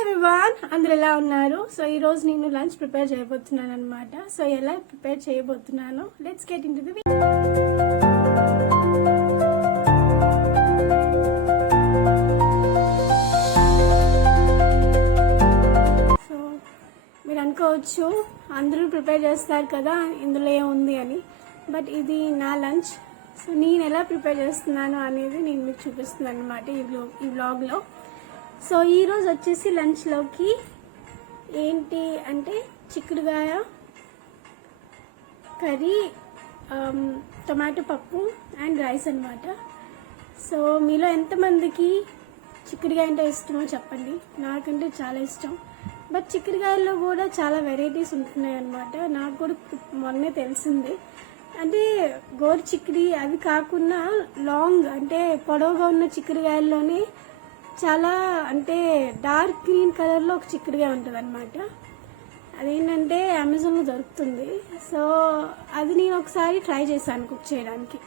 Everyone, అందరు ఎలా ఉన్నారు? సో ఈ రోజు నేను లంచ్ ప్రిపేర్ చేయబోతున్నాను అనమాట. సో ఎలా ప్రిపేర్ చేయబోతున్నాను, let's get into the video. So మీరు అనుకోవచ్చు అందరూ ప్రిపేర్ చేస్తారు కదా, ఇందులో ఏముంది అని. బట్ ఇది నా లంచ్. సో నేను ఎలా ప్రిపేర్ చేస్తున్నాను అనేది నేను మీకు చూపిస్తున్నాను అనమాట ఈ వ్లాగ్లో. సో ఈరోజు వచ్చేసి లంచ్లోకి ఏంటి అంటే చిక్కుడుగాయ కర్రీ, టమాటో పప్పు అండ్ రైస్ అనమాట. సో మీలో ఎంతమందికి చిక్కుడుగాయ అంటే ఇష్టమో చెప్పండి. నాకంటే చాలా ఇష్టం. బట్ చిక్కుడుగాయల్లో కూడా చాలా వెరైటీస్ ఉంటున్నాయి అనమాట. నాకు కూడా మొన్నే తెలిసింది. అంటే గోరు చిక్కుడి అవి కాకుండా లాంగ్ అంటే పొడవుగా ఉన్న చిక్కుడుగాయల్లోనే చాలా అంటే డార్క్ గ్రీన్ కలర్లో ఒక చిక్కుడుగాయ ఉంటుంది అనమాట. అదేంటంటే అమెజాన్లో దొరుకుతుంది. సో అది నేను ఒకసారి ట్రై చేశాను కుక్ చేయడానికి.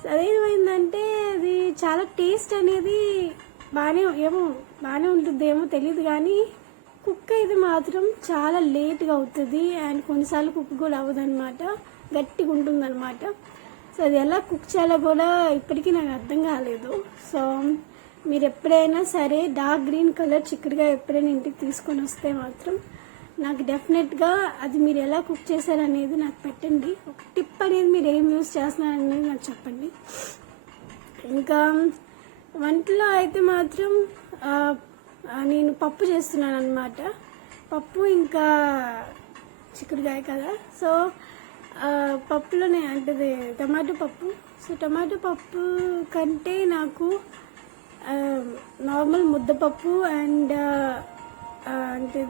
సో అదేమైందంటే అది చాలా టేస్ట్ అనేది బాగానే ఉంటుందేమో తెలియదు, కానీ కుక్ అయితే మాత్రం చాలా లేట్గా అవుతుంది అండ్ కొన్నిసార్లు కుక్ కూడా అవ్వదు అనమాట, గట్టిగా ఉంటుంది అనమాట. సో అది ఎలా కుక్ చేయాలో కూడా ఇప్పటికీ నాకు అర్థం కాలేదు. సో మీరు ఎప్పుడైనా సరే డార్క్ గ్రీన్ కలర్ చిక్కుడుగా ఎప్పుడైనా ఇంటికి తీసుకొని వస్తే మాత్రం నాకు డెఫినెట్గా అది మీరు ఎలా కుక్ చేశారనేది నాకు పెట్టండి. ఒక టిప్ అనేది మీరు ఏం యూజ్ చేస్తున్నారనేది నాకు చెప్పండి. ఇంకా వంటలో అయితే మాత్రం నేను పప్పు చేస్తున్నాను అనమాట. పప్పు ఇంకా చిక్కుడుగాయ కదా. సో పప్పులోనే అంటే టమాటో పప్పు. సో టమాటో పప్పు కంటే నాకు నార్మల్ ముద్దపప్పు అండ్ అంటే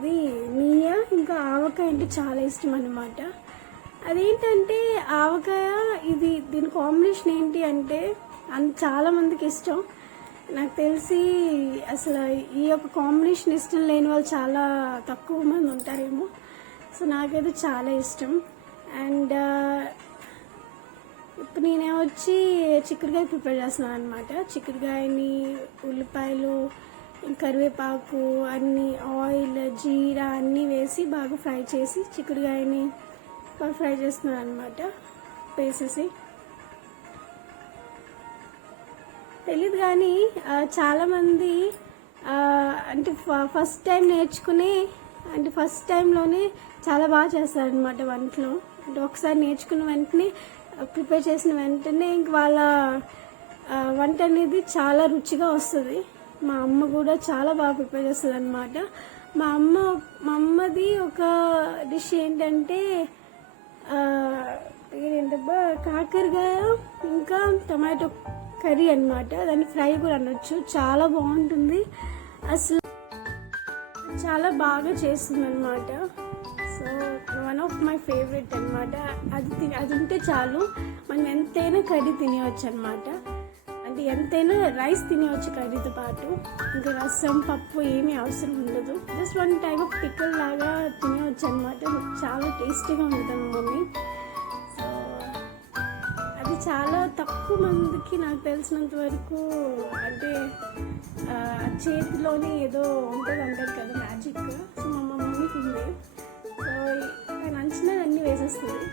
నెయ్యి ఇంకా ఆవకాయ అంటే చాలా ఇష్టం అన్నమాట. అదేంటంటే ఆవకాయ దీని కాంబినేషన్ ఏంటి అంటే చాలా మందికి ఇష్టం. నాకు తెలిసి అసలు ఈ యొక్క కాంబినేషన్ ఇష్టం లేని వాళ్ళు చాలా తక్కువ మంది ఉంటారేమో. సో నాకైతే చాలా ఇష్టం. అండ్ ఇప్పుడు నేనేమొచ్చి చిక్కుడుకాయ ప్రిపేర్ చేస్తున్నాను అనమాట. చిక్కుడుకాయని ఉల్లిపాయలు కరివేపాకు అన్నీ ఆయిల్ జీరా అన్నీ వేసి బాగా ఫ్రై చేసి చిక్కుడుకాయని బాగా ఫ్రై చేస్తున్నాను అనమాట వేసేసి. తెలీదు కానీ చాలామంది అంటే ఫస్ట్ టైం నేర్చుకునే అంటే ఫస్ట్ టైంలోనే చాలా బాగా చేస్తారనమాట వంటలు. అంటే ఒకసారి నేర్చుకున్న వెంటనే ప్రిపేర్ చేసిన వెంటనే ఇంక వాళ్ళ వంట అనేది చాలా రుచిగా వస్తుంది. మా అమ్మ కూడా చాలా బాగా ప్రిపేర్ చేస్తుంది అనమాట. మా అమ్మది ఒక డిష్ ఏంటంటే ఏంటబ్బా కాకరకాయ ఇంకా టమాటో కర్రీ అనమాట. దాన్ని ఫ్రై కూడా అనొచ్చు. చాలా బాగుంటుంది, అసలు చాలా బాగా చేస్తుంది అనమాట. So one of my favourite అనమాట. అది ఉంటే చాలు మనం ఎంతైనా కర్రీ తినేయచ్చు అనమాట. అంటే ఎంతైనా రైస్ తినేయచ్చు కర్రీతో పాటు. ఇంకా రసం పప్పు ఏమీ అవసరం ఉండదు. Just one type of pickle లాగా తినేయచ్చు అనమాట. చాలా టేస్టీగా ఉంటుంది మమ్మీ. సో అది చాలా తక్కువ మందికి నాకు తెలిసినంత వరకు అంటే చేతిలోనే ఏదో ఉంటుంది అంటారు కదా మ్యాజిక్. సో మా మమ్మీకి ఉంది. సో నచ్చినా అన్నీ వేసేస్తుంది.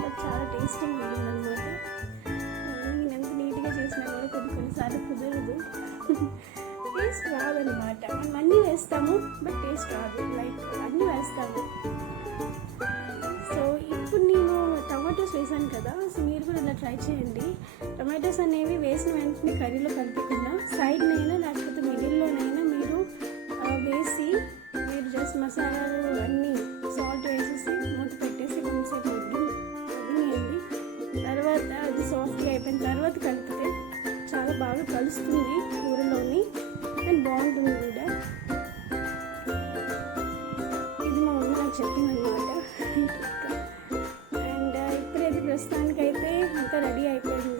బట్ చాలా టేస్టీగా ఉంటుంది అనమాట. నేను ఎంత నీట్గా చేసినా కూడా కొన్నిసార్లు కుదరదు, టేస్ట్ రాదనమాట. మనం అన్నీ వేస్తాము బట్ టేస్ట్ రాదు. లైక్ అన్నీ వేస్తాము. సో ఇప్పుడు నేను టమాటోస్ వేసాను కదా. సో మీరు కూడా ఇలా ట్రై చేయండి. టమాటోస్ అనేవి వేసిన వెంటనే కర్రీలో కలుపుకుండా సైడ్నైనా లేకపోతే మిడిల్లోనైనా మీరు వేసి మీరు జస్ట్ మసాలాలు అన్నీ సాల్ట్ వేసేసి మూత పెట్టేసి కొంచెంసేపు వదిలేయండి. తర్వాత అది సాఫ్ట్గా అయిపోయిన తర్వాత కలిపితే చాలా బాగా కలుస్తుంది కూరలోని అండ్ బాగుంటుంది కూడా. ఇది మా మమ్మీ నాకు చెప్పిందనమాట. అండ్ ఇప్పుడైతే ప్రస్తుతానికైతే అంతా రెడీ అయిపోయింది.